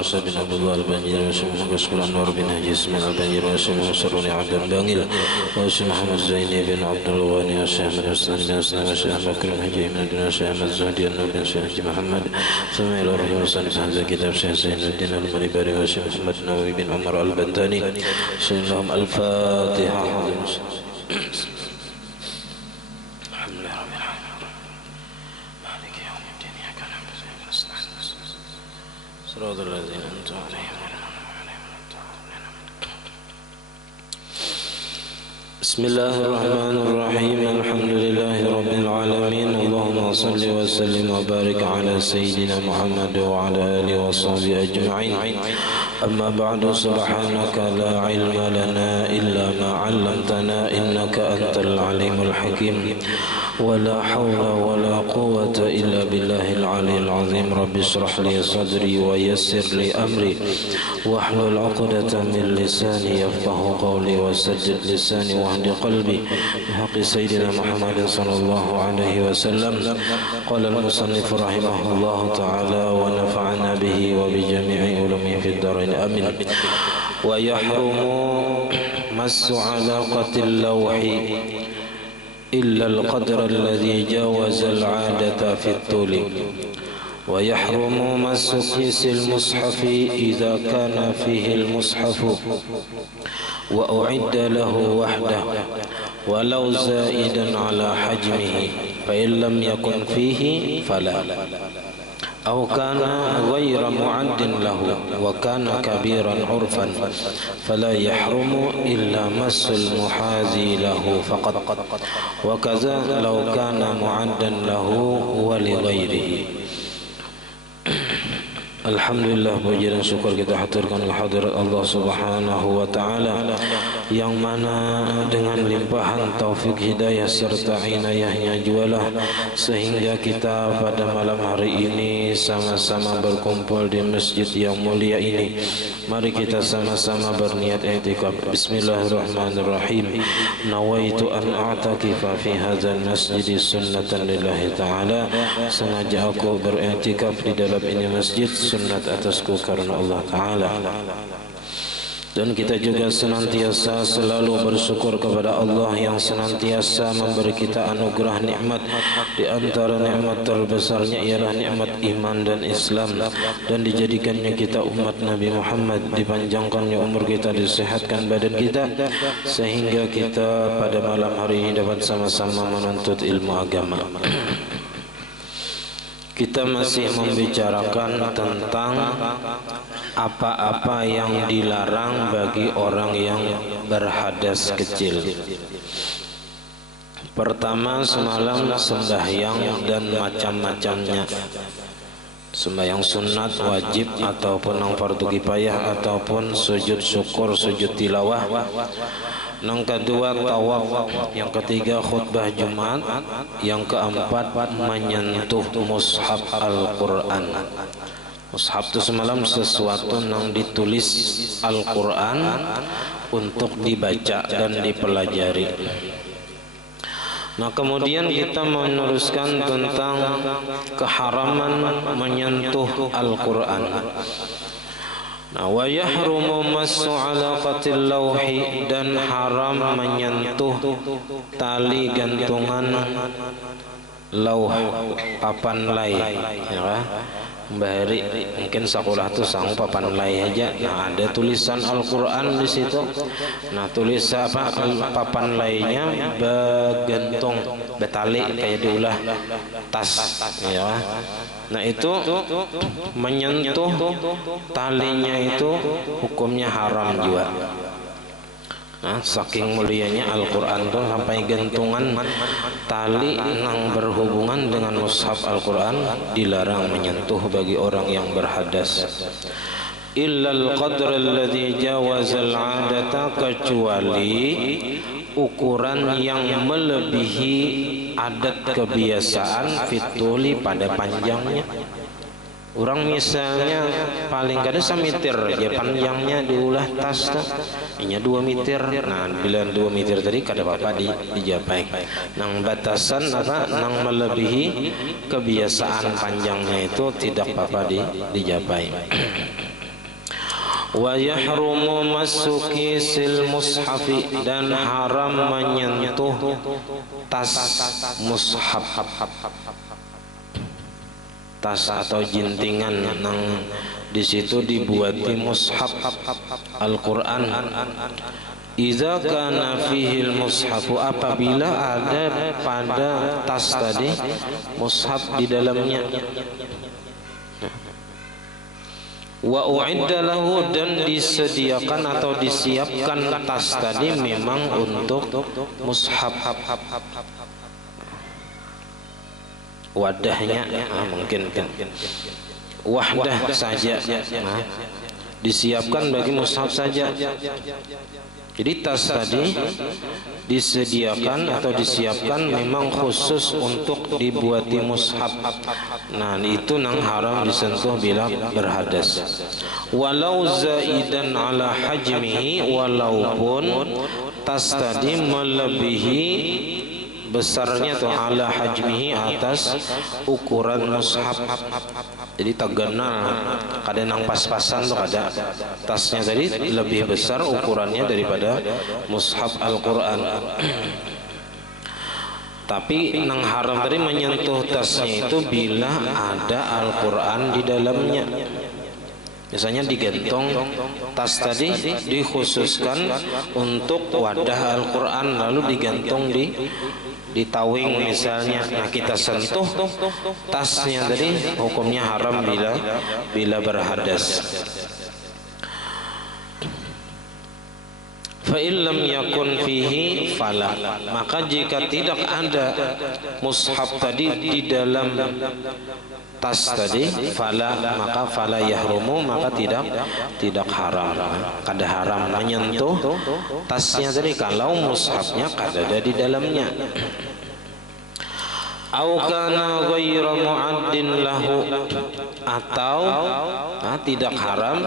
Qarsa bin Abdullah Al-Banjir wa Syekh Muhammad Anwar bin Haji Ismail Al-Banjir wa Syekh Muhammad Abdul Bangil wa Syekh Muhammad Zaini bin Abdul Ghani wa Syekh Ahmad Hasan bin Aslam wa Syekh Bakr Haji Ibn wa Syekh Ahmad Zuhdi An-Nur bin Syekh Haji Muhammad Samail Rahim Sanif Hazza Kitab Syekh Zainuddin Al-Maribari wa Syekh Muhammad Nawawi bin Umar Al-Bantani Syekh Lahum Al-Fatihah. صراط الذين أنعمت عليهم بسم الله الرحمن الرحيم الحمد لله رب العالمين اللهم صل وسلم وبارك على سيدنا محمد وعلى آله وصحبه أجمعين أما بعد سبحانك لا علم لنا إلا ما علمتنا إنك أنت العليم الحكيم ولا حول ولا قوة إلا بالله العلي العظيم رب اشرح لي صدري ويسر لي أمري واحلل عقدة من لساني يفقه قولي وسدد لساني واهد قلبي بحق سيدنا محمد صلى الله عليه وسلم. قال المصنف رحمه الله تعالى ونفعنا به وبجميع علومه في الدارين آمين. ويحرم مس علاقة اللوح إلا القدر الذي جاوز العادة في الطول ويحرم مس كيس المصحف إذا كان فيه المصحف وأعد له وحده ولو زائدا على حجمه فإن لم يكن فيه فلا أو كان غير معد له وكان كبيرا عرفا فلا يحرم إلا مس المحاذي له فقط وكذا لو كان معدا له ولغيره. Alhamdulillah, puji dan syukur kita haturkan kehadirat Allah Subhanahu wa taala yang mana dengan limpahan taufik hidayah serta inayahnya jualah sehingga kita pada malam hari ini sama-sama berkumpul di masjid yang mulia ini. Mari kita sama-sama berniat i'tikaf. Bismillahirrahmanirrahim. Nawaitu an a'takifa fi hadzal masjid sunnatan lillahi ta'ala. Sengaja aku beriktikaf di dalam ini masjid sunnat atasku karena Allah Ta'ala. Dan kita juga senantiasa selalu bersyukur kepada Allah yang senantiasa memberi kita anugerah nikmat. Di antara nikmat terbesarnya ialah nikmat iman dan Islam, dan dijadikannya kita umat Nabi Muhammad, dipanjangkannya umur kita, disehatkan badan kita, sehingga kita pada malam hari ini dapat sama-sama menuntut ilmu agama. Kita masih membicarakan tentang apa-apa yang dilarang bagi orang yang berhadas kecil. Pertama, semalam sembahyang dan macam-macamnya. Sembahyang sunat, wajib ataupun yang fardu kifayah ataupun sujud syukur, sujud tilawah. Yang kedua tawaf, yang ketiga khutbah Jumat, yang keempat menyentuh mushaf Al-Quran. Mushaf itu semalam sesuatu yang ditulis Al-Quran untuk dibaca dan dipelajari. Nah, kemudian kita meneruskan tentang keharaman menyentuh Al-Quran. Nah, wa yahrumu massu alaqatil lauhi, dan haram menyentuh tali gantungan lauh, papan lay, ya. Mbah Heri mungkin sekolah tuh sang papan lay aja. Nah, ada tulisan Al-Quran di situ. Nah, tulis apa papan laynya bergantung betali kayak diulah tas, ya. Nah, itu menyentuh talinya itu hukumnya haram juga. Nah, saking mulianya Al-Quran itu sampai gantungan tali yang berhubungan dengan mushaf Al-Quran dilarang menyentuh bagi orang yang berhadas. Illal qadra alladhi jawazal adata, kecuali ukuran yang melebihi adat kebiasaan fituli pada panjangnya. Orang misalnya paling kada semitir ya panjangnya diulah tas hanya 2 meter. Nah, bila 2 meter tadi kada apa-apa dijapai. Nang batasan apa nang melebihi kebiasaan panjangnya itu tidak apa-apa dijapai. Wa yahrumu masuki sil mushafi, dan haram menyentuh tas mushaf, tas atau jintingan nang di situ dibuati mushaf Al-Qur'an. Iza kana fihil mushafu, apabila ada pada tas tadi mushaf di dalamnya. Wa u'idda lahu, dan disediakan atau disiapkan tas tadi memang untuk mushaf. Wadahnya mungkin wahdah saja, disiapkan bagi mushaf saja. Jadi tas tadi disediakan atau disiapkan memang khusus untuk dibuati mushaf. Nah, itu nang haram disentuh bila berhadas. Walau zaidan ala hajmihi, walaupun tas tadi melebihi besarnya atau ala hajmihi, atas ukuran mushaf. Jadi tagana kada nang pas-pasan tuh, kada tasnya tadi lebih besar ukurannya daripada mushaf Al-Qur'an. Tapi nang haram tadi menyentuh tasnya itu bila ada Al-Qur'an di dalamnya. Misalnya digantong tas tadi dikhususkan untuk wadah Al-Qur'an, lalu digantung di tawing misalnya. Nah, kita sentuh tasnya tadi, hukumnya haram bila berhadas. Fa illam yakun fihi fala, maka jika tidak ada mushaf tadi di dalam tas tadi, fala, maka fala yahrumu, maka tidak haram. Kada haram menyentuh tasnya tadi kalau mushafnya kada ada di dalamnya. Au kana ghairu mu'addin lahu, atau tidak haram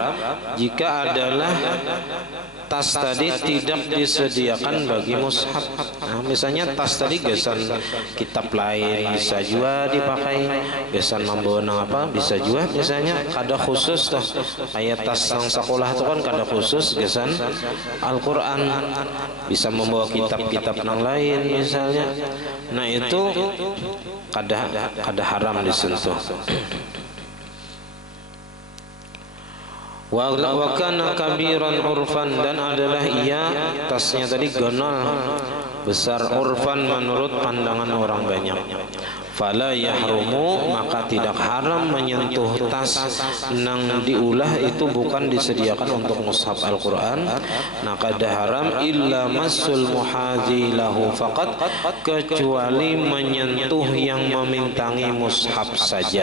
jika adalah tas tadi tidak disediakan bagi mushaf. Nah, misalnya tas tadi gesan kitab lain bisa juga dipakai, gesan membawa apa bisa juga, misalnya kada khusus toh. Kayak tas nang sekolah itu kan kada khusus gesan Al-Qur'an, bisa membawa kitab-kitab nang lain misalnya. Nah, itu kada haram disentuh. Wa kana kabiran urfan, dan adalah ia tasnya tadi gonol besar, urfan menurut pandangan orang banyak. Fala yahrumu, maka tidak haram menyentuh tas nang diulah itu bukan disediakan untuk mushaf Al-Qur'an. Nah, kada haram illa masul muhazi lahu faqat, kecuali menyentuh yang memintangi mushaf saja.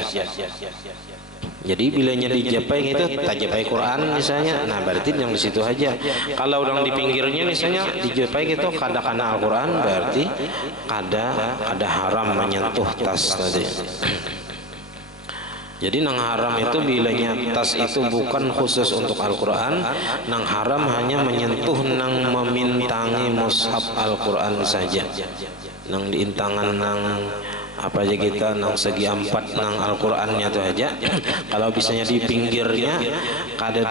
Jadi bilanya dijapai itu tajapai Quran misalnya, nah berarti yang di situ aja. Kalau orang di pinggirnya misalnya dijapai itu kada kana Al-Quran, berarti kada haram menyentuh tas tadi. Jadi nang haram itu bilanya tas itu bukan khusus untuk Al-Quran, nang haram hanya menyentuh nang memintangi mushaf Al-Quran saja. Nang diintangan nang apa aja kita nang segi empat nang Al-Qur'annya itu aja. Kalau bisanya di pinggirnya kada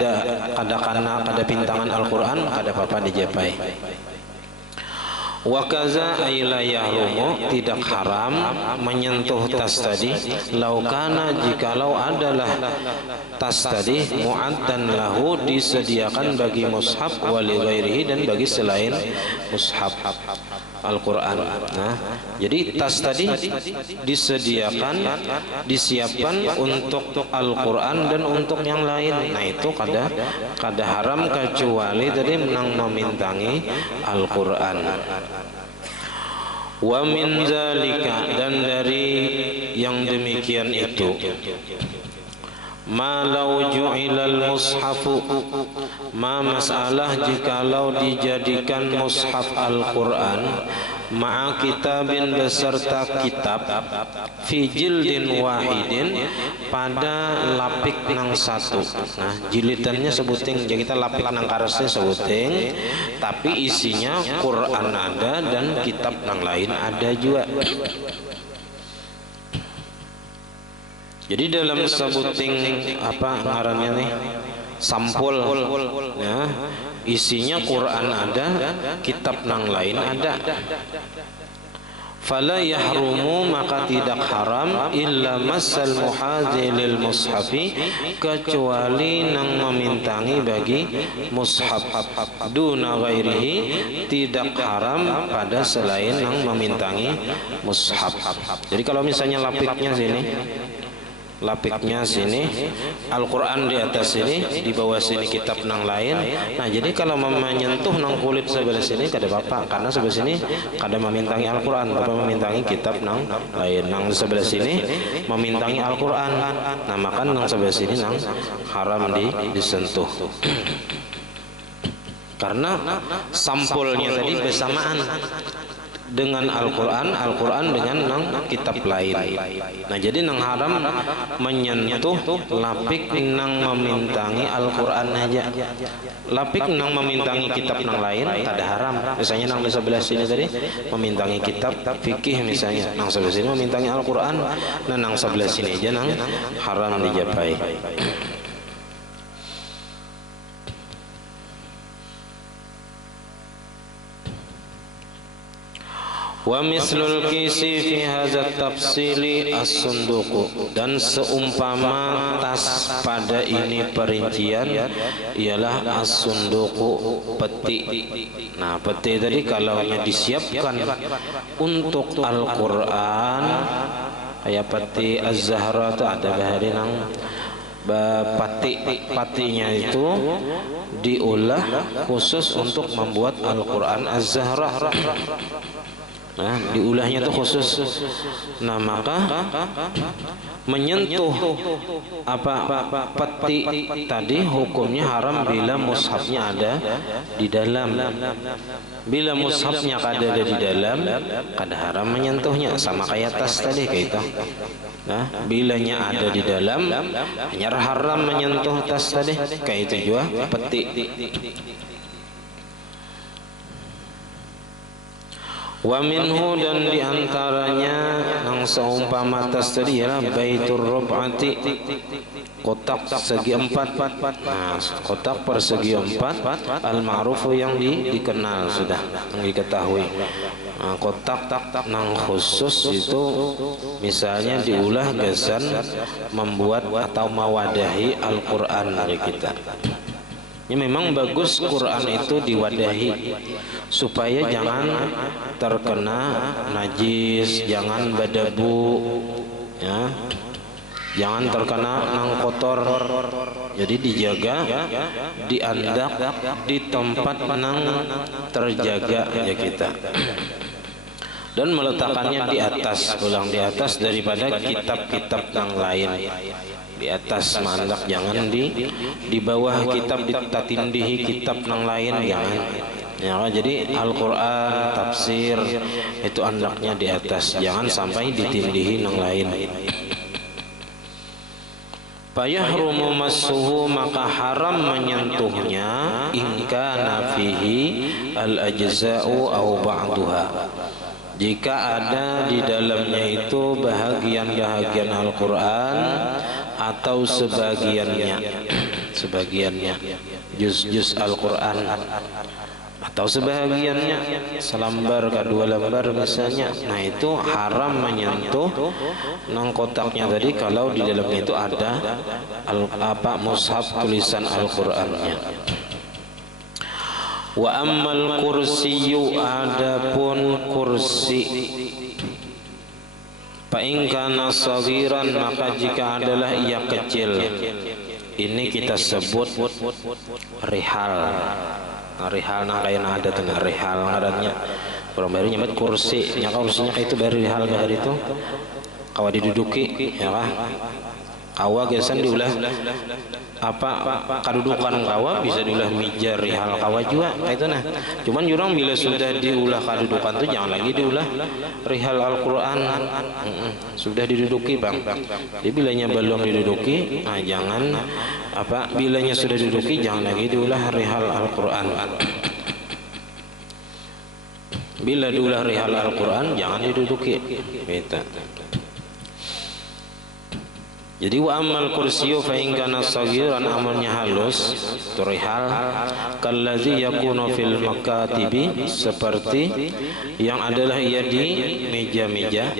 pintangan Al-Qur'an, kada apa-apa dijapai. Wa kaza ayla yahrumu, tidak haram menyentuh tas tadi laukana, jikalau adalah tas tadi mu'addan lahu, disediakan bagi mushaf, wali ghairihi, dan bagi selain mushaf Al-Quran. Nah, jadi tas tadi disediakan, disiapkan untuk Al-Quran dan untuk yang lain. Nah, itu kada haram kecuali tadi menang memintangi Al-Quran. Wa min zalika, dan dari yang demikian itu, ma lau ju'ilal mushafu, ma masalah jikalau dijadikan mushaf Al-Quran, ma'a kitabin beserta kitab, fi jildin wahidin, pada lapik nang satu. Nah, jilidannya sebuting, jadi kita lapik nang karasnya sebuting, tapi isinya Quran ada dan kitab nang lain ada juga. Jadi dalam sebuting apa ngarannya nih, sampul ya, isinya Quran ada, kitab nang lain ada. Fala yahrumu, maka tidak haram, illa masal muhadzi lil mushafi, kecuali nang memintangi bagi mushaf, duna ghairihi, tidak haram pada selain nang memintangi mushaf. Jadi kalau misalnya lapiknya sini, lapiknya sini Al-Quran di atas sini, di bawah sini kitab nang lain. Nah jadi kalau menyentuh nang kulit sebelah sini kada apa-apa, karena sebelah sini kada memintangi Al-Quran tapi memintangi kitab nang lain. Nang sebelah sini memintangi Al-Quran, nah maka nang sebelah sini nang haram disentuh. Karena sampulnya tadi bersamaan dengan Al-Quran, Al-Quran dengan nang kitab lain. Nah jadi nang haram menyentuh lapik nang memintangi Al-Quran aja. Lapik nang memintangi kitab nang lain kada haram. Misalnya nang sebelah sini tadi memintangi kitab fikih misalnya, nang sebelah sini memintangi Al-Quran, nah nang sebelah sini aja nang haram dijapai. Wa mislul kisi fi hadzal tafsili as-sunduq, dan seumpama tas pada ini perincian ialah as-sunduq, peti. Nah peti tadi kalau disiapkan untuk Al-Quran kayak peti Az-Zahra itu ada bahari nang patinya itu diolah khusus untuk membuat Al-Quran Az-Zahra. Nah, diulahnya itu khusus. Nah maka menyentuh peti tadi hukumnya haram bila mushafnya ada di dalam. Bila mushafnya ada di dalam, kada haram menyentuhnya, sama kayak tas tadi kayak itu. Nah, bilanya ada di dalam, hanya haram menyentuh tas tadi, kayak itu juga peti. Wa minhu, dan diantaranya yang seumpama tas tadi ialah baitur rub'ati, kotak segi empat. Nah, kotak persegi empat al-ma'rufu yang dikenal sudah, yang diketahui. Nah, kotak nang khusus itu misalnya diulah gasan membuat atau mewadahi Al-Quran dari kita. Ya, memang bagus Quran itu diwadahi supaya jangan terkena najis, jangan berdebu, ya, jangan terkena nang kotor. Jadi dijaga, diandak di tempat nang terjaga ya kita. Dan meletakkannya di atas, ulang di atas daripada kitab-kitab yang lain. Di atas mandak, jangan di bawah kitab, ditatindihi kitab yang lain, jangan. Ya, jadi Al-Quran, tafsir itu andaknya di atas, jangan sampai ditindihi yang lain. Fayahrumu massuhu, maka haram menyentuhnya, in kana fihi al-ajza'u aw ba'duha, jika ada di dalamnya itu bahagian-bahagian Al-Quran atau sebagiannya, juz-juz Al-Quran atau sebagiannya, selembar ke dua lembar misalnya. Nah itu haram menyentuh nang kotaknya tadi kalau di dalamnya itu ada mushaf tulisan Al-Qurannya. Wa ammal kursiyu, adapun kursi, fa in kana saghiran, maka jika adalah ia kecil, ini kita sebut rihal. Rihal nang kayak ada tengah rihal ngarannya. Orang baru nyebut kursi, nya kursinya kayak itu baru rihal bahari itu. Kawa diduduki, ya kah? Kawa gesan diulah kadudukan kawa bisa diulah meja rihal kawa juga kayak itu nah. Cuman jurang bila sudah diulah kadudukan tuh jangan lagi diulah rihal Al-Quran. Sudah diduduki bang. Jadi bilanya belum diduduki, nah jangan bilanya sudah diduduki jangan lagi diulah rihal Al-Quran. Bila diulah rihal Al-Quran jangan diduduki. Gitu. Jadi wa amal kursiyu fa in kana saghiran amalnya halus turihal kallazi yakunu fil makatibi seperti yang adalah ia di meja-meja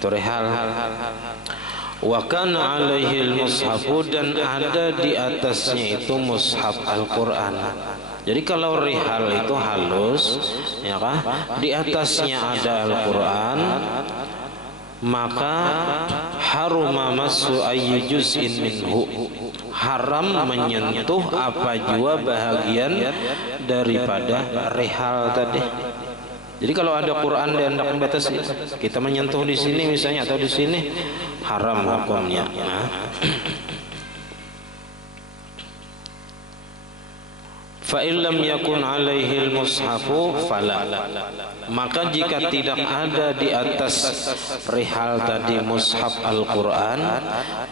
turihal wa kana alaihi al-mushafu dan ada di atasnya itu mushaf Al-Qur'an. Jadi kalau rihal itu halus ya kan, di atasnya ada Al-Qur'an, maka haruma masu ayyi juz'in minhu, haram menyentuh apa jua bahagian daripada rihal tadi. Jadi kalau ada Quran dan hendak membatasi, kita menyentuh di sini misalnya atau di sini, haram hukumnya. Nah. Fa illam yakun alaihi al-mushafu fala, maka jika tidak ada di atas rihal tadi mushaf Al-Quran,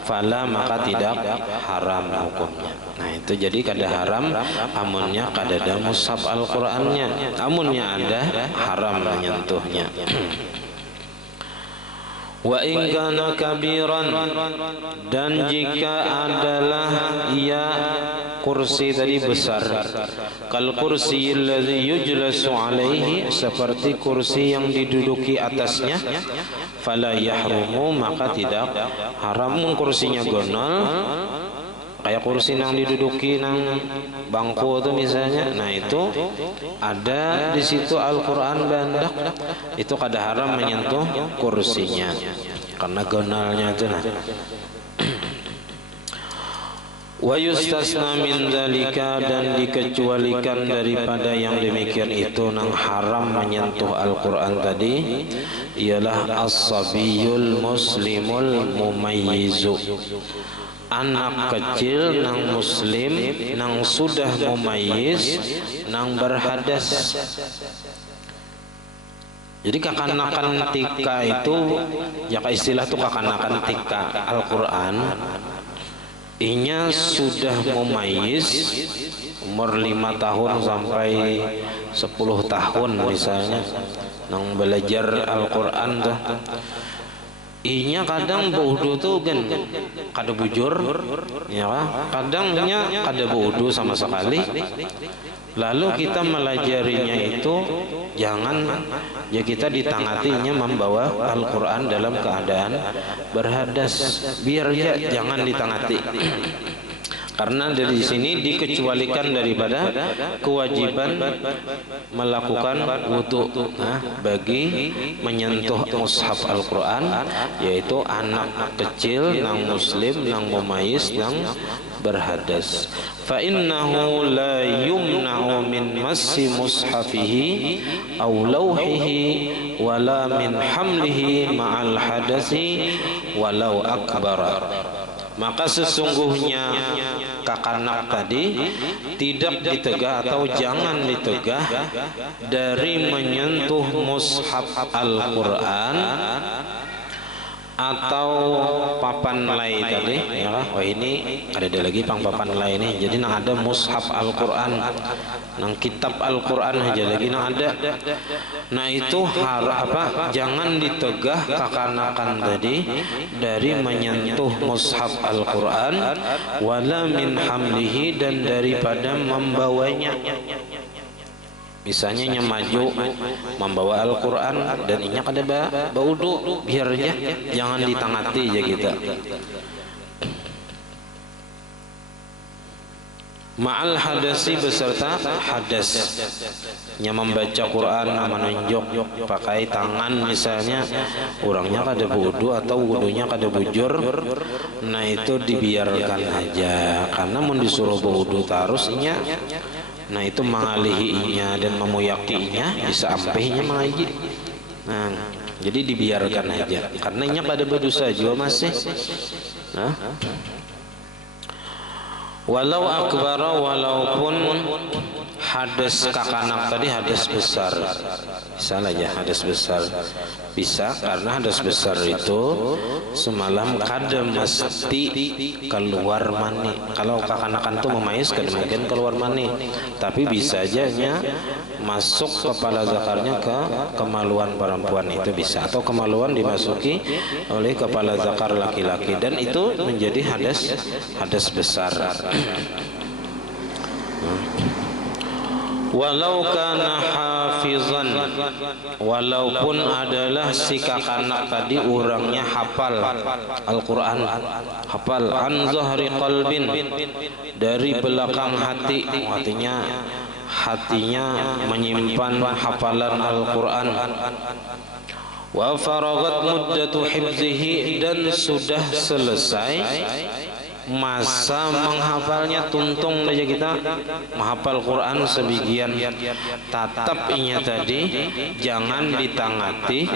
fala maka tidak haram hukumnya. Nah itu jadi kada haram amunnya kada ada mushaf Al-Qurannya, amunnya ada haram menyentuhnya. Wa in kana kabiran, dan jika adalah ia kursi tadi besar, kal kursi alladhi yujlasu alaihi, seperti kursi yang diduduki atasnya, fala yahrumu maka tidak haram. Kursinya gonol kayak kursi yang diduduki nang bangku itu misalnya, nah itu ada di situ Al-Quran bandak, itu kada haram menyentuh kursinya karena gonalnya itu. Nah wa yustasna min dzalika, dan dikecualikan daripada yang demikian itu nang haram menyentuh Al-Quran tadi, ialah as-sabiyul muslimul mumayyizu, anak kecil nang muslim nang sudah mumayyiz nang berhadas. Jadi kakanakan tika itu ya istilah tuh kakanakan tika Al-Quran, inya sudah mumayyiz umur 5 tahun sampai 10 tahun misalnya nang belajar Al-Quran tuh, inya kadang baudu tuh kan kada bujur ya, kadangnya kada baudu sama sekali. Lalu kita melajarinya itu jangan ya kita ditangatinya membawa Al-Quran dalam keadaan berhadas, biar ya jangan ditangati. Karena dari sini dikecualikan daripada kewajiban melakukan wudu bagi menyentuh mushaf Al-Quran, yaitu anak kecil nang muslim nang mumayyiz nang berhadas. Fa innahu la yumna'u min massi mushafihi aw lawhihi wala min hamlihi ma'al hadasi walau akbara. Maka sesungguhnya kakanak tadi tidak ditegah atau jangan ditegah dari menyentuh mushaf Al-Quran atau papan lay tadi ya. Oh ini ada lagi papan lay ini. Jadi nang ada mushaf Al-Quran, nang kitab Al-Quran aja lagi nang ada. Nah itu jangan ditegah kakanakan tadi dari menyentuh mushaf Al-Quran, wala min hamlihi, dan daripada membawanya. Misalnya maju membawa Al-Quran dan inya kada baudu, biarnya jangan ditangati aja kita. Ma'al hadasi, beserta hadas, nya membaca Quran menunjuk pakai tangan misalnya, orangnya kada wudu atau wudunya kada bujur, nah itu dibiarkan aja, karena mau disuruh wudu terus inya, nah itu mengalihinya dan memuyakinya bisa ampehnya mengaji. Nah jadi dibiarkan aja karena inya pada berdosa juga masih. Nah walau akbara, walaupun hadas kakanak tadi hadas besar, bisa aja hadas besar. Bisa karena hadas besar itu semalam kada mesti keluar mani. Kalau kekanakan tuh memayus kada mungkin keluar mani, tapi bisa aja masuk kepala zakarnya ke kemaluan perempuan, itu bisa, atau kemaluan dimasuki oleh kepala zakar laki-laki, dan itu menjadi hadas besar. Walau kana hafizan, walaupun adalah si kakanak tadi orangnya hafal Al-Quran, hafal an zahri qalbin, dari belakang hati, hatinya menyimpan hafalan Al-Quran. Wa faragat muddatu hifzihi, dan sudah selesai masa menghafalnya, tuntung aja kita menghafal Quran sebagian, tatap inya tadi jangan ditangati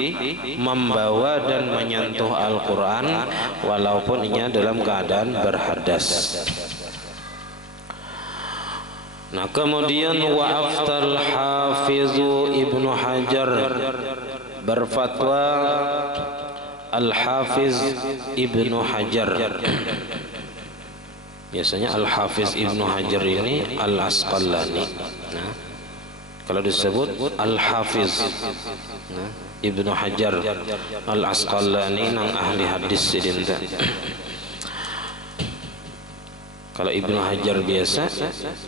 membawa dan menyentuh Al-Quran walaupun inya dalam keadaan berhadas. Nah, kemudian wa aftal hafizu Ibnu Hajar, berfatwa Al-Hafiz Ibnu Hajar. Biasanya Al-Hafiz Ibnu Hajar ini Al-Asqalani. Nah, kalau disebut Al-Hafiz Ibnu Hajar Al-Asqalani nang ahli hadis sidinta. Kalau Ibnu Hajar biasa,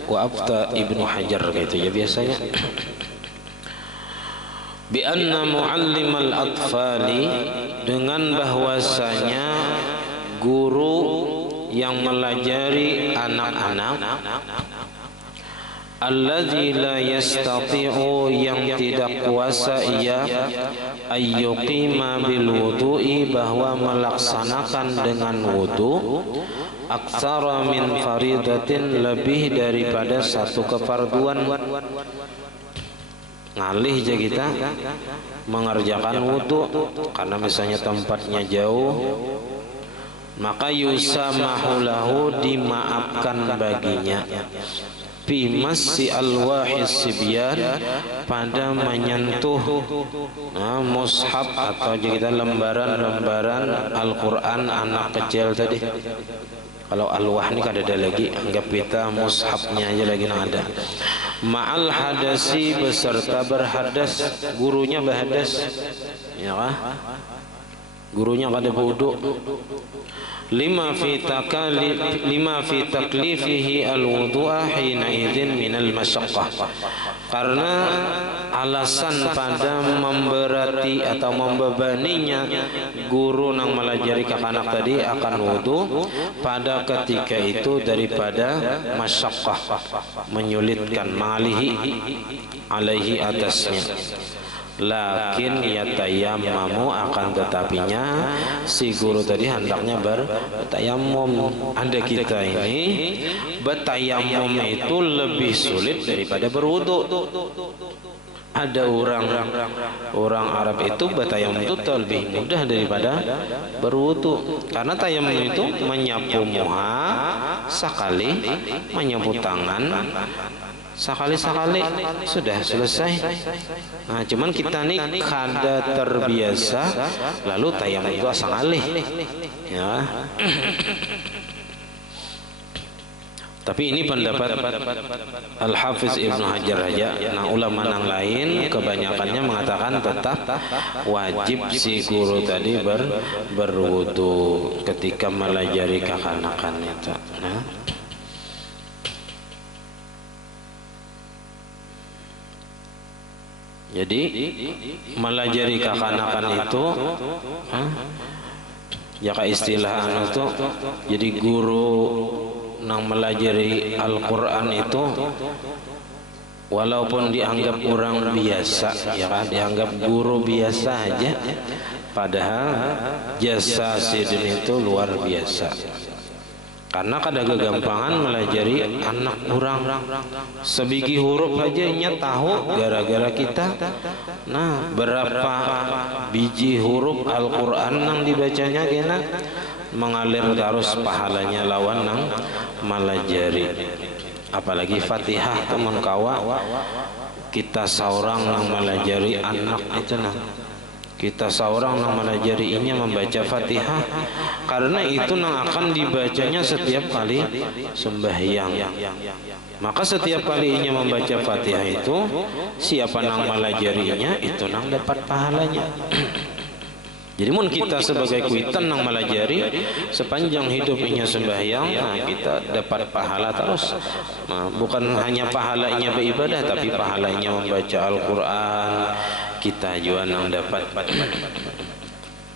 wa afta Ibnu Hajar gitu ya biasanya. Bi anna muallimal atfali, dengan bahwasanya guru yang melajari anak-anak, alladzi la yastati'u, yang tidak kuasa ia ayyuqima bil wudu'i, bahwa melaksanakan dengan wudu, aksara min faridatin, lebih daripada satu kefarduan. Ngalih aja kita mengerjakan wudu karena misalnya tempatnya jauh, maka yusamahu lahu, dimaafkan baginya, fi massi alwahis sibyan, pada menyentuh mushaf atau kita lembaran-lembaran Al-Quran anak kecil tadi. Kalau alwah ini kada ada lagi, anggap kita mushafnya aja lagi nang ada. Ma'al hadasi, beserta berhadas, gurunya berhadas, ya kah? Gurunya kada wudu. Lima fi taklifihi al-wudu'a hina idzin minal masyaqqah, karena alasan pada memberati atau membebaninya guru nang melajari kakanak tadi akan wudu pada ketika itu daripada masyaqqah, menyulitkan, mengalihi alaihi atasnya. Lakin yatayammamu, akan tetapinya si guru tadi hendaknya bertayammum. Anda kita ini bertayammum itu lebih sulit daripada berwudu. Ada orang Arab itu bertayammum itu lebih mudah daripada berwudu, karena tayammum itu menyapu muha sekali, menyapu tangan sekali-sekali, sudah selesai. Nah, cuman kita nih kada terbiasa, lalu tayammum itu asal alih, ya. Tapi ini pendapat Al-Hafiz Ibnu Hajar aja. Nah, ulama yang lain kebanyakannya mengatakan tetap wajib si guru tadi berwudu ketika melajari kekanakan itu. Nah, jadi melajari kekanakan itu ya kayak istilah itu, jadi guru nang melajari Al-Quran itu walaupun dianggap orang biasa, ya kan, dianggap guru biasa aja, padahal jasa sidin itu luar biasa. Karena kada kegampangan melajari anak orang, sebiji huruf aja nya tahu gara-gara kita. Nah, berapa biji huruf Al-Quran yang dibacanya kena mengalir terus pahalanya lawan nang melajari. Apalagi Fatihah teman kawa kita seorang yang melajari anak itu nah. Kita seorang yang melajarinya membaca Fatihah, karena itu yang akan dibacanya setiap kali sembahyang. Maka setiap kalinya membaca Fatihah itu, siapa yang melajarinya itu yang dapat pahalanya. Jadi mun kita sebagai kuitan yang melajari sepanjang hidupnya sembahyang, nah kita dapat pahala terus. Nah, bukan hanya pahalanya beribadah, tapi pahalanya membaca Al-Quran, kita juga yang dapat.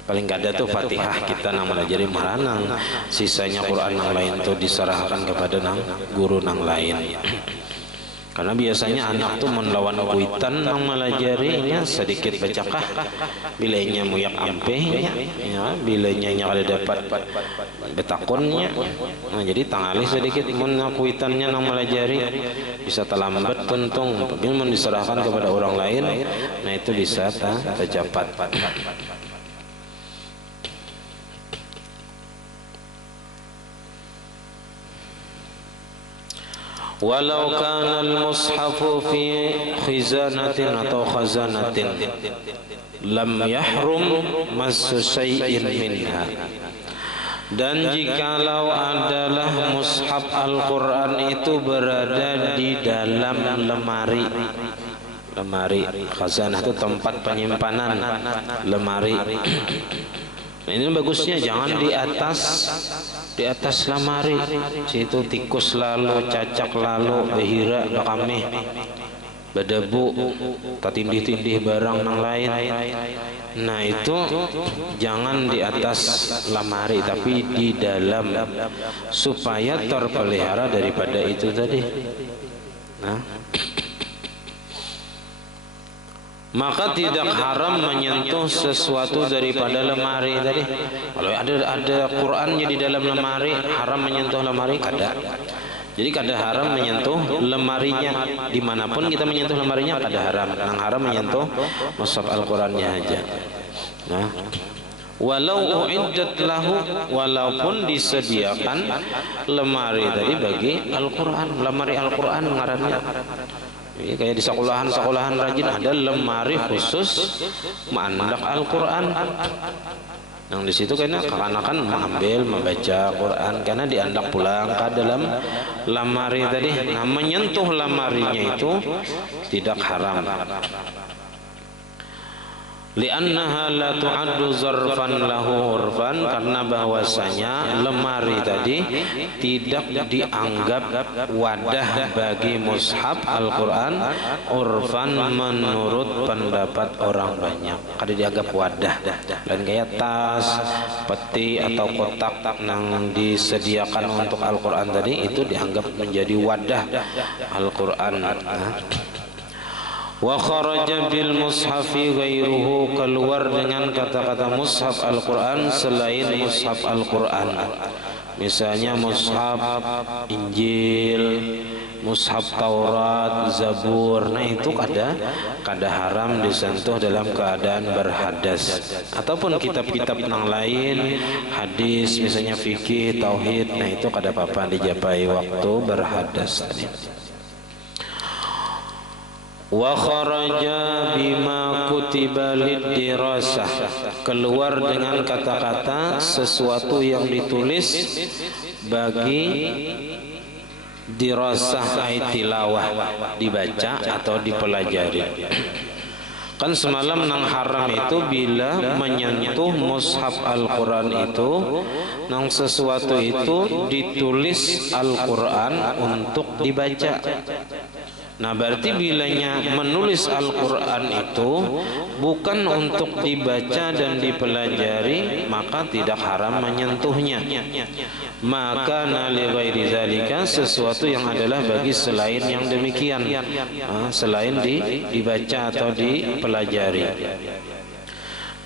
Paling kada tuh Fatihah kita nang melajari maranang, sisanya Quran yang lain tuh diserahkan kepada nang guru nang lain. Karena biasanya anak tuh melawan kuitan nang melajarinya sedikit bacakah, bilanya muyak ampehnya, ya, bilanya kada dapat betakonnya. Nah, jadi tangalih sedikit mun kuitannya nang melajari bisa terlambat tuntung, tapi mun diserahkan kepada orang lain, nah itu bisa tercapat. Walau kana al-mushafu fi khizanatin atau khazanatin lam yahrum massu syai'in minha. Dan jikalau adalah mushaf Al-Quran itu berada di dalam lemari, khazanah itu tempat penyimpanan, lemari. Nah, ini bagusnya jangan di atas lemari. Situ tikus lalu, cacak lalu, behira, bakameh, berdebu, tatindih-tindih barang yang lain. Nah itu jangan di atas lemari, tapi di dalam, supaya terpelihara daripada itu tadi. Nah, maka tidak haram menyentuh sesuatu daripada lemari tadi. Kalau ada Qur'annya di dalam lemari, haram menyentuh lemari? Kada. Jadi kada haram menyentuh lemarinya. Dimanapun kita menyentuh lemarinya kada haram. Yang haram menyentuh mushaf Al-Qurannya aja. Nah, walau uiddat lahu, walaupun disediakan lemari tadi bagi Al-Quran, lemari Al-Quran ngarannya. Ya, kayak di sekolahan rajin ada lemari khusus mandak Al-Quran. Yang di situ karena kekanakan mengambil membaca Quran karena diandak pulang ke dalam lemari tadi. Nah, menyentuh lemarinya itu tidak haram. Li'annaha la tu'addu zarfan lahu urfan, karena bahwasanya lemari tadi tidak dianggap wadah bagi mushaf Al-Quran urfan menurut pendapat orang banyak. Kada dianggap wadah. Lain kayak tas, peti atau kotak yang disediakan untuk Al-Quran tadi itu dianggap menjadi wadah Al-Quran. Wa kharaja bil mushafi ghairuhu, keluar dengan kata-kata mushaf Al-Quran selain mushaf Al-Quran. Misalnya mushaf Injil, mushaf Taurat, Zabur. Nah itu kada haram disentuh dalam keadaan berhadas. Ataupun kitab-kitab yang lain, hadis misalnya fikih, tauhid, nah itu kada apa-apa dijapai waktu berhadas tadi. Wa kharaja bima kutiba lid-dirasah, keluar dengan kata-kata sesuatu yang ditulis bagi dirasah, ay tilawah, dibaca atau dipelajari. Kan semalam nang haram itu bila menyentuh mushaf Al-Quran itu nang sesuatu itu ditulis Al-Quran untuk dibaca. Nah berarti bilanya menulis Al-Quran itu bukan untuk dibaca dan dipelajari, maka tidak haram menyentuhnya. Maka nali ghairi zalika, sesuatu yang adalah bagi selain yang demikian, selain dibaca atau dipelajari.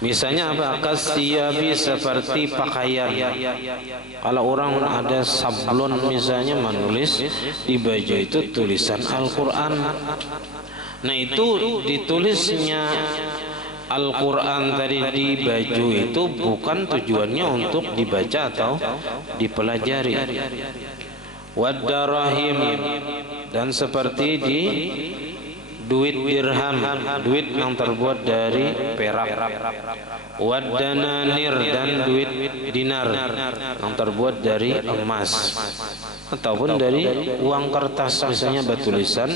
Misalnya apa? Kasiyabi, seperti pakaian. Kalau orang ada sablon misalnya menulis di baju itu tulisan Al-Quran. Nah itu ditulisnya Al-Quran tadi di baju itu bukan tujuannya untuk dibaca atau dipelajari. Wadarahim, dan seperti duit dirham, duit yang terbuat dari perak. Wadananir, dan duit dinar yang terbuat dari emas ataupun dari uang kertas, misalnya bertulisan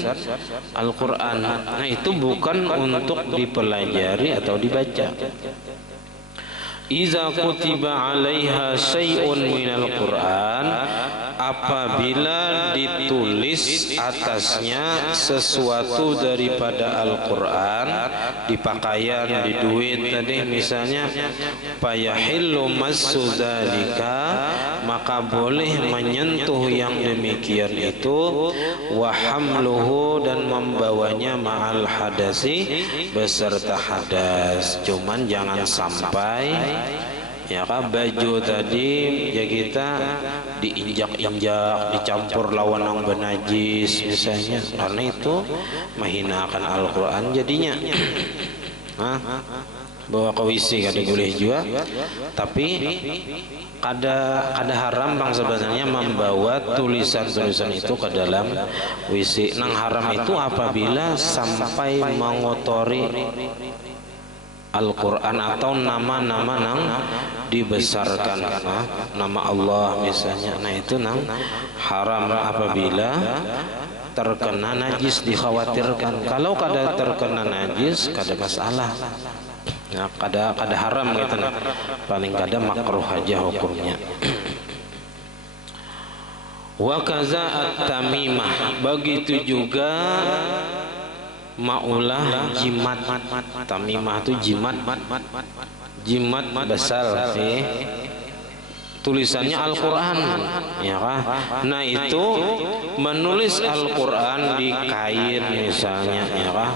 Al-Quran. Nah, itu bukan untuk dipelajari atau dibaca. Iza kutiba alaiha syai'un minal Qur'an, apabila ditulis atasnya sesuatu daripada Al-Quran, di pakaian, di duit tadi misalnya, fayahillu massu dzalika, maka boleh menyentuh yang demikian itu, wa hamluhu, dan membawanya ma'al hadasi, beserta hadas. Cuman jangan sampai ya kan baju tadi ya kita diinjak-injak, dicampur lawan yang benajis misalnya, karena itu menghinakan Al-Quran jadinya. Bawa ke WC kada boleh juga, tapi kada haram bang sebenarnya membawa tulisan-tulisan itu ke dalam WC. Nang haram itu apabila sampai mengotori Al-Quran atau nama-nama nang dibesarkan, nama Allah misalnya. Nah, itu nang haram apabila terkena najis, dikhawatirkan. Kalau kada terkena najis kada masalah. Nah, kada haram gitu, nah. Paling kada makruh aja hukumnya. Wa kaza at-tamimah, begitu juga maulah jimat. Tamimah itu jimat besar sih, tulisannya Al-Quran ya kan. Nah, itu menulis Al-Quran di kain misalnya ya kan,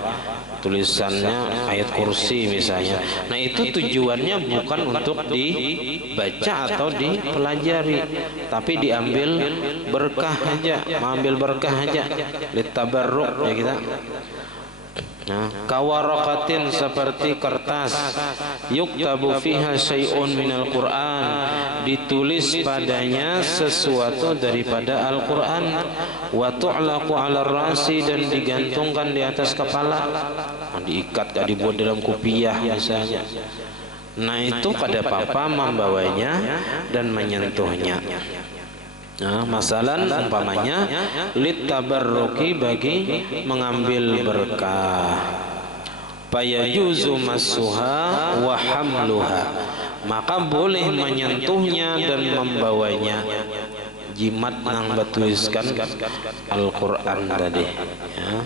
tulisannya ayat kursi misalnya. Nah, itu tujuannya bukan untuk dibaca atau dipelajari, tapi diambil berkah aja, mengambil berkah aja, litabarruk ya kita. Nah, kawarakatin, seperti kertas, yuktabu fiha syai'un minal Qur'an, ditulis padanya sesuatu daripada Al-Quran. Wa tu'laqu 'ala rasi, dan digantungkan di atas kepala, diikat, gak dibuat dalam kopiah misalnya. Nah, itu kada apa-apa membawanya dan menyentuhnya. Nah, masalan umpamanya lit tabarruki, bagi mengambil berkah, fayajuzu massuha wa hamluha, maka boleh menyentuhnya dan membawanya, jimat nang bertuliskan Al-Quran tadi ya.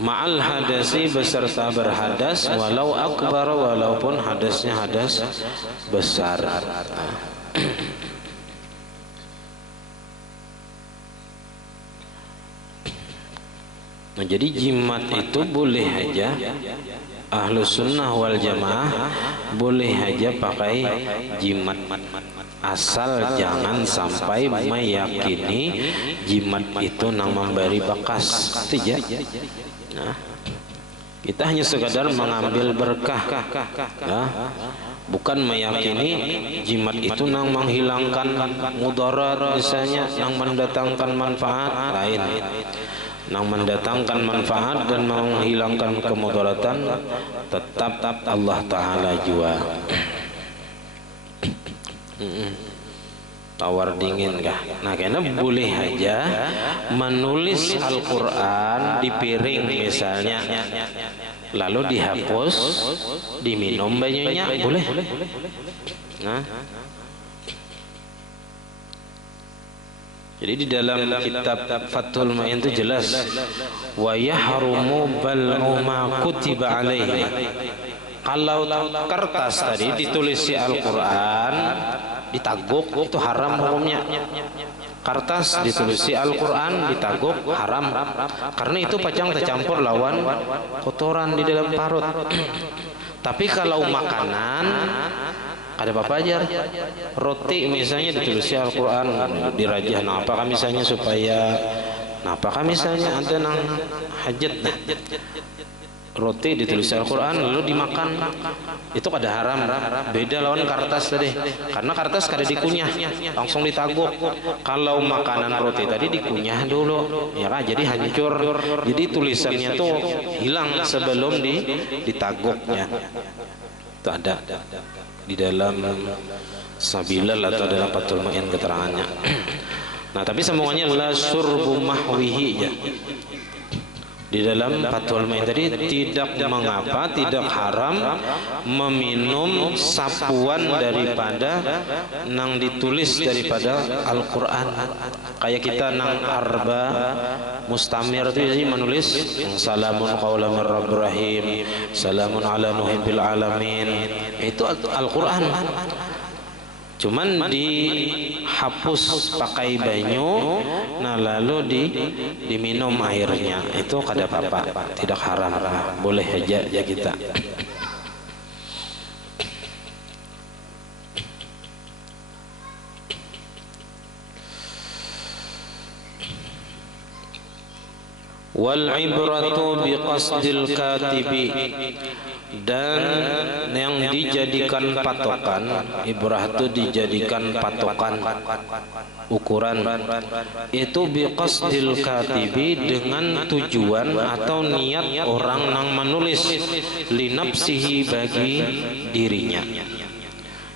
Ma'al hadasi, beserta berhadas, walau akbar, walaupun hadasnya hadas besar. Nah, jadi jimat itu boleh aja, Ahlus Sunnah wal Jamaah boleh aja pakai jimat, asal jangan sampai meyakini jimat itu nang memberi bekas saja. Nah, kita hanya sekadar mengambil berkah, nah, bukan meyakini jimat itu nang menghilangkan mudarat misalnya, nang mendatangkan manfaat lain. Nang mendatangkan manfaat dan menghilangkan kemudaratan tetap Allah Ta'ala jua. Tawar dingin kah? Nah, karena boleh aja menulis Al-Quran di piring misalnya, lalu dihapus, diminum banyunya, boleh. Nah, jadi di dalam kitab Fathul Mu'in itu jelas, wa yahrumu bal'u ma kutiba alaihi. Kalau kertas tadi ditulis Al-Quran, ditaguk, itu haram hukumnya. Kertas ditulis Al-Quran, ditaguk, haram, karena itu pacang tercampur lawan kotoran di dalam parut. Tapi kalau makanan, ada apa aja, roti misalnya ditulis Al-Quran, dirajah. Nah, apakah misalnya supaya, nah apakah misalnya ada nang hajat, roti ditulis Al-Quran lalu dimakan, itu kada haram. Beda lawan kertas tadi, karena kertas kada dikunyah langsung ditaguk. Kalau makanan roti tadi dikunyah dulu, ya kan, jadi hancur, jadi tulisannya tuh hilang sebelum ditaguknya. Itu ada di dalam Sabilal atau dalam Fathul Mu'in keterangannya. Nah, tapi semuanya la surbu mahwihi ya. Di dalam Fathul Mu'in tadi tidak mengapa, tidak haram meminum sapuan daripada nang ditulis daripada Al-Quran. Kayak kita nang arba mustamir itu jadi menulis salamun qaulan min rabbir rahim, salamun ala nuhin bil alamin. Itu Al-Quran. Cuman dihapus pakai banyu, nah lalu diminum airnya, itu kada apa-apa, tidak haram, boleh aja ya kita. Wal ibratu biqasdil katibi, dan yang dijadikan patokan, ibrah itu dijadikan patokan ukuran, itu biqasdil katibi, dengan tujuan atau niat orang yang menulis, linafsihi, bagi dirinya.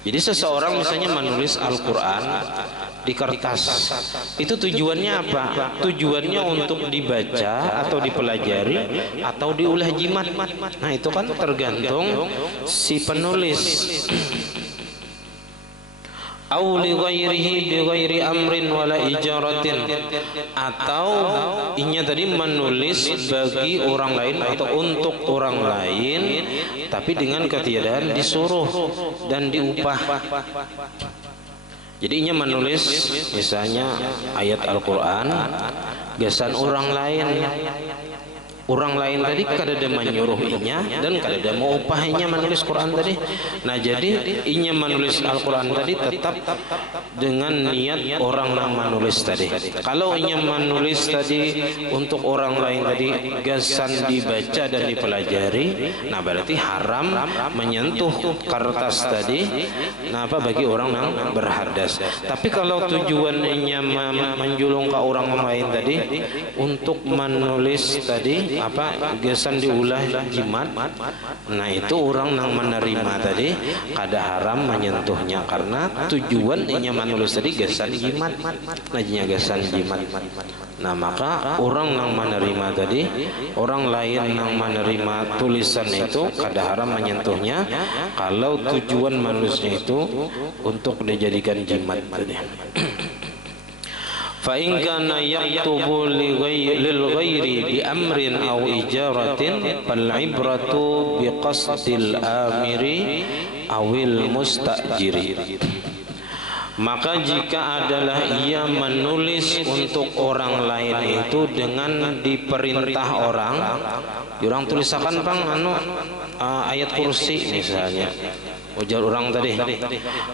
Jadi seseorang misalnya menulis Al-Quran di kertas, itu tujuannya apa? Tujuannya untuk dibaca atau dipelajari atau diulah jimat. Nah, itu kan tergantung si penulis. Au li ghairihi bi ghairi amrin wala ijaratin, atau inya tadi menulis bagi orang lain atau untuk orang lain tapi dengan ketiadaan disuruh dan diupah. Jadi inya menulis misalnya ayat Al-Quran gasan orang lain. Orang lain tadi kada ada menyuruh inya dan kada ada mau upahnya menulis Quran tadi. Nah, jadi inya menulis Al-Quran tadi tetap dengan niat orang yang menulis tadi. Kalau inya menulis tadi untuk orang lain tadi gasan dibaca dan dipelajari, nah berarti haram menyentuh kertas tadi. Nah, apa bagi orang yang berhadas. Tapi kalau tujuan inya menjulung ke orang lain tadi untuk menulis tadi apa gasan diulah jimat, nah itu orang yang menerima tadi kada haram menyentuhnya, karena tujuan inya menulis tadi gasan jimat, najinya gasan jimat. Nah, maka orang yang menerima tadi, orang lain yang menerima tulisan itu kada haram menyentuhnya kalau tujuan menulisnya itu untuk dijadikan jimat tadi. Fa in kana yaktubu lil ghairi bi amrin aw ijaratin fal ibratu bi qasdil amiri awil mustajiri. Maka jika adalah ia menulis untuk orang lain itu dengan diperintah orang tulisakan pang ayat kursi misalnya, ujar orang tadi,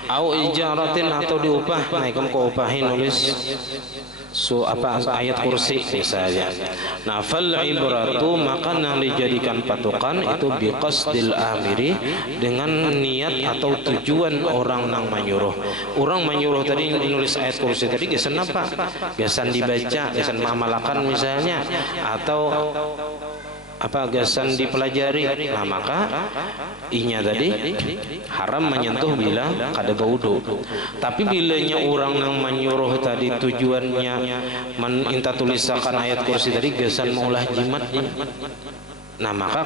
au ijaratin atau diupah, nah kamu kau upahin nulis ayat kursi misalnya. Nah, fal ibratu, maka yang dijadikan patokan itu biqasdil amiri, dengan niat atau tujuan orang yang menyuruh. Orang menyuruh tadi nulis ayat kursi tadi gasan apa? Gasan dibaca, gasan mengamalkan misalnya, atau apa gasan dipelajari. Nah, maka inya tadi haram menyentuh bila kada baudu. Tapi bilanya orang yang menyuruh tadi tujuannya minta tulisakan ayat kursi tadi gasan maulah jimat, nah maka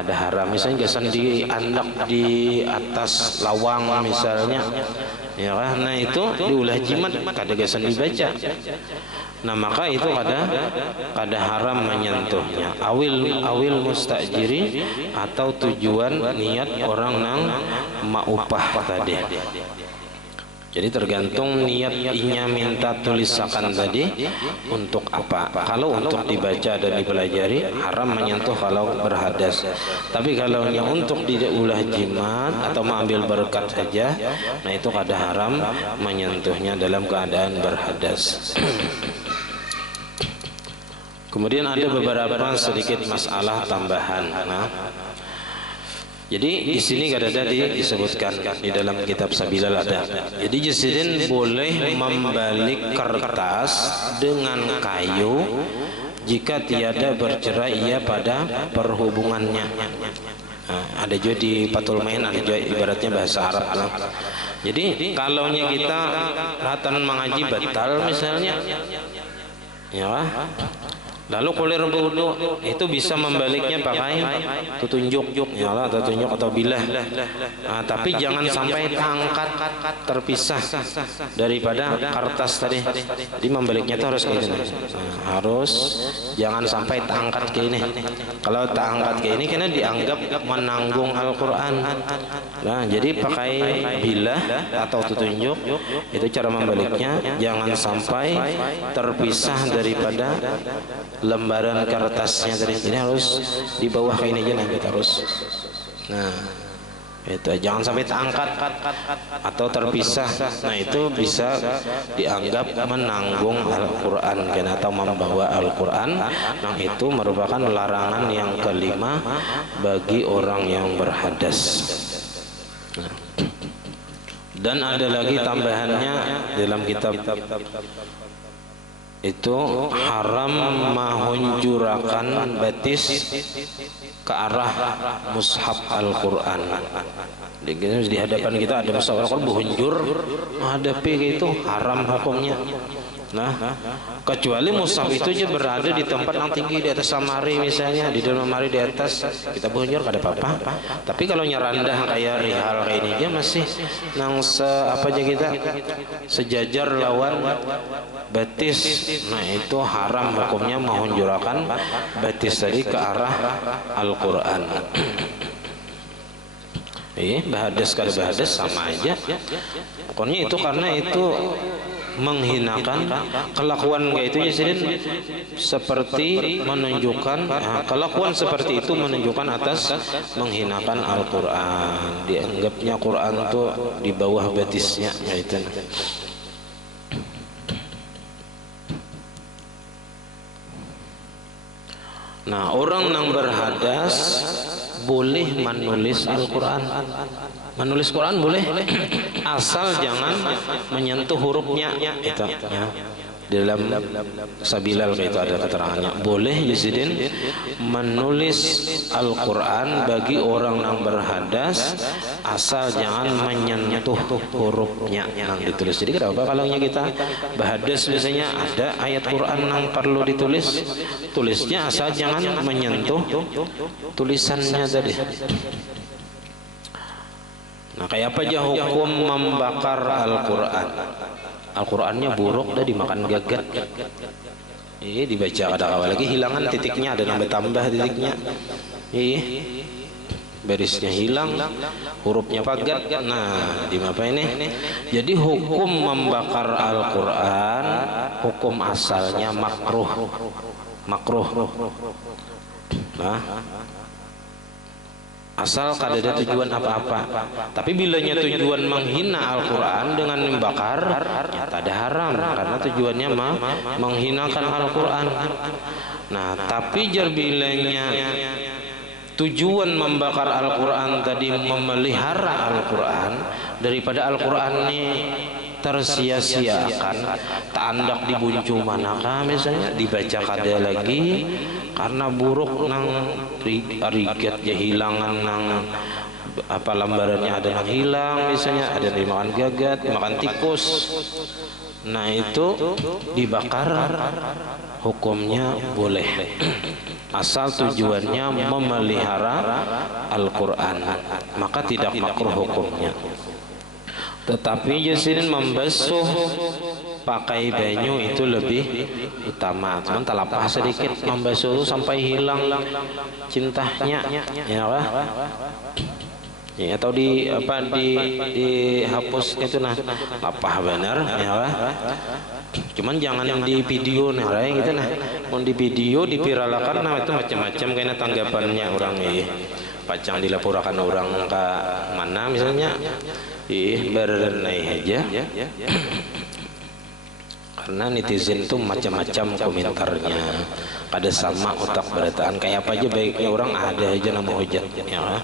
kada haram. Misalnya gasan diandak di atas lawang misalnya, ya kan? Nah itu diulah jimat, kada gasan dibaca. Nah, maka itu kada haram menyentuhnya. Awil mustajiri, atau tujuan niat orang nang maupah tadi. Jadi tergantung niat inya minta tulisakan tadi untuk apa. Kalau untuk dibaca dan dipelajari haram menyentuh kalau berhadas. Tapi kalau nya untuk diulah jimat atau mengambil berkat saja, nah itu kada haram menyentuhnya dalam keadaan berhadas. Kemudian ada beberapa sedikit masalah tambahan. Nah, jadi di sini kadang-kadang disebutkan di dalam kitab Sabilal ada. Jadi Jasidin boleh membalik kertas dengan kayu jika tiada bercerai ia pada perhubungannya. Nah, ada juga di Fathul Main, ada juga ibaratnya bahasa Arab lah. Jadi kalaunya kita ratan mengaji batal misalnya, ya, lalu kulir berwudu itu bisa membaliknya pakai tutunjuk, ya lah, tutunjuk atau bilah. Nah, tapi jangan sampai angkat terpisah daripada kertas tadi. Jadi membaliknya itu harus kayak gini. Nah, harus jangan sampai angkat kayak ini. Kalau tak angkat kayak ini karena dianggap menanggung Al-Quran. Nah, jadi pakai bilah atau tutunjuk itu cara membaliknya. Jangan sampai terpisah daripada lembaran kertasnya tadi. Ini harus di bawah kayak ini aja, nah kita harus. Nah, itu jangan sampai terangkat atau terpisah. Nah, itu bisa dianggap menanggung Al-Quran kan, atau membawa Al-Quran. Nah, itu merupakan larangan yang kelima bagi orang yang berhadas. Nah, dan ada lagi tambahannya dalam kitab itu haram menghunjurakan betis ke arah mushaf Al-Quran. Di hadapan kita ada mushaf Al-Quran, berhunjur menghadapi itu haram hukumnya. Nah, kecuali mushaf itu aja berada di tempat yang tinggi di atas lemari misalnya, di dalam lemari di atas kita berhunjur gak ada apa-apa. Tapi kalau nyerandah kayak rihal kayak ini aja masih nang apa aja kita sejajar lawan betis. Nah, itu haram hukumnya menghunjurakan betis tadi ke arah Al-Quran. Bahadas kada bahadas sama aja. Pokoknya itu karena itu menghinakan kelakuan kayak itu Jasidin seperti menunjukkan kelakuan seperti itu menunjukkan atas menghinakan Al-Quran. Dianggapnya Quran itu di bawah betisnya itu. Nah, orang yang berhadas boleh menulis Al-Quran. Menulis Quran boleh, asal jangan menyentuh hurufnya. Itu ya. Di dalam Sabilal itu ada keterangannya. Boleh Jasidin menulis Al-Quran bagi orang yang berhadas, asal jangan menyentuh hurufnya yang ditulis. Jadi kenapa kalau kita berhadas biasanya ada ayat Quran yang perlu ditulis, tulisnya asal jangan menyentuh tulisannya tadi. Nah, kayak apa aja hukum membakar Al-Quran? Al-Qurannya buruk dah dimakan gagat. Dibaca ada awal lagi hilangan titiknya, ada nambah-tambah titiknya. Barisnya hilang, hurufnya pagat. Nah, di apa ini? Jadi hukum membakar Al-Quran, hukum asalnya makruh. Makruh. Nah, asal kada ada tujuan apa-apa. Tapi bilanya tujuan menghina Al-Quran dengan membakar, ya tak ada haram, karena tujuannya menghinakan Al-Quran. Nah, tapi bilanya tujuan membakar Al-Quran tadi memelihara Al-Quran, daripada Al-Quran ini tersia-siakan, tak andak dibuncu manakah misalnya, dibaca kada lagi karena buruk nang rigat ya hilangan nang apa lembarannya ada yang hilang misalnya, ada yang dimakan gagat, makan tikus. Nah, itu dibakar hukumnya boleh, asal tujuannya memelihara Al-Quran, maka tidak makruh hukumnya. Tetapi Jasidin membasuh pakai banyu itu lebih utama. Cuman talapah sedikit membasuh itu sampai hilang cintanya, ya kan? Ya, atau dihapus itu nah lapah benar, ya kan? Cuman jangan yang di video nih, gitu nah. Mau di video dipiralakan, nah itu macam-macam kayaknya tanggapannya orang ini. Pacang dilaporkan orang ke mana misalnya. Berenai aja. karena netizen itu macam-macam komentarnya, kada sama otak berataan kayak apa aja baiknya orang ada aja nama hujat ya.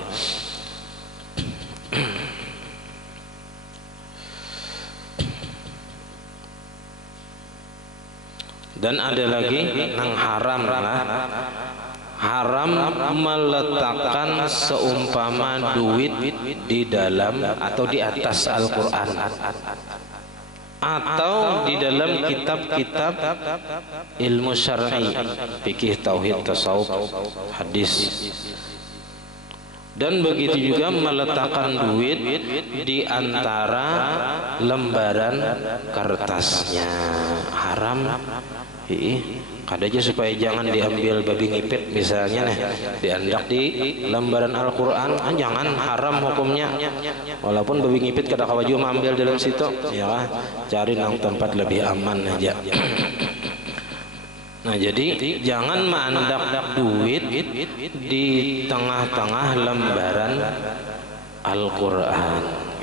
Dan ada lagi yang haram lah, haram meletakkan seumpama duit di dalam atau di atas Al-Quran atau di dalam kitab-kitab ilmu syar'i, fikih, tauhid, tasawuf, hadis. Dan begitu juga meletakkan duit di antara lembaran kertasnya, haram. Kada aja supaya jangan diambil babi ngipit misalnya nih, diandak di lembaran Al-Quran, jangan, haram hukumnya. Walaupun babi ngipit kada kawaju mengambil dalam situ, ya cari nang tempat lebih aman aja. Nah jadi jangan menandak duit di tengah-tengah lembaran Al-Quran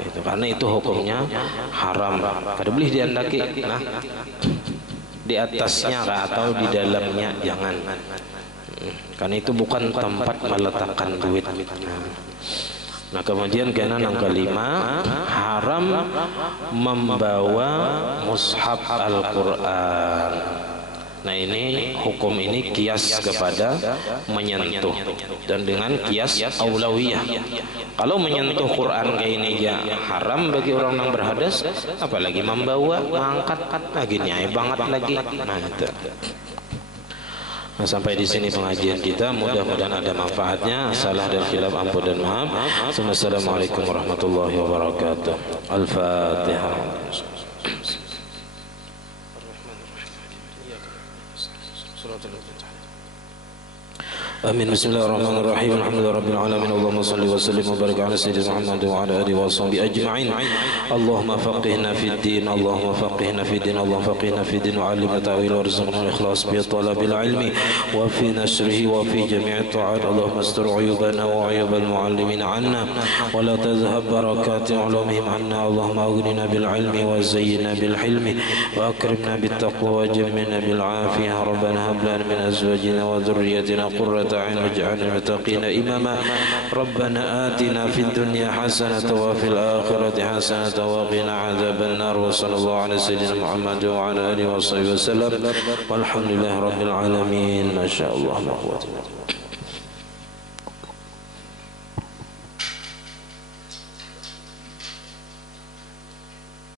gitu, karena itu hukumnya haram, kada boleh diandaki. Nah di atasnya atau di dalamnya jangan, karena itu bukan tempat meletakkan duit. Nah kemudian kena yang kelima, haram membawa mushaf Al-Quran. Nah ini hukum ini kias kepada menyentuh, dan dengan kias aulawiyah. Kalau menyentuh Quran kayak ini ya haram bagi orang yang berhadas, apalagi membawa, mengangkat, lagi nyai banget lagi. Nah itu. Nah, sampai di sini pengajian kita, mudah-mudahan ada manfaatnya. Salah dan khilaf ampun dan maaf. Assalamualaikum warahmatullahi wabarakatuh. Al-Fatihah. Amin. Bismillahirrahmanirrahim. Alhamdulillahirabbil alamin. Allahumma shalli wa sallim wa barik ala sayyidina Muhammad wa ala alihi wa sahbihi ajma'in. Allahumma faqihna fid din, Allahumma faqihna fid din, Allahumma faqihna fid din wa 'allimna ta'wil warzuqna al-ikhlas bi talabil ilmi wa fi nashrihi wa fi jami'i ta'at. Allahumma astur 'uyubana wa 'uyubal mu'allimin 'anna wa la tadhhab barakati 'ulumihim 'anna. Allahumma aghnina bil 'ilmi wa zayyinna bil hilmi wa akrimna bit taqwa wa jammilna bil 'afiyah. Rabbana hab lana min azwajina wa dhurriyyatina qurrata a'yun waj'alna muttaqina imama. Rabbana atina fid dunya hasanatan wa fil akhirati hasanatan wa qina adzaban nar. Wa sallallahu ala sayyidina Muhammad wa ala alihi wa sahbihi wasallam. Walhamdulillahirabbil alamin. Masyaallah.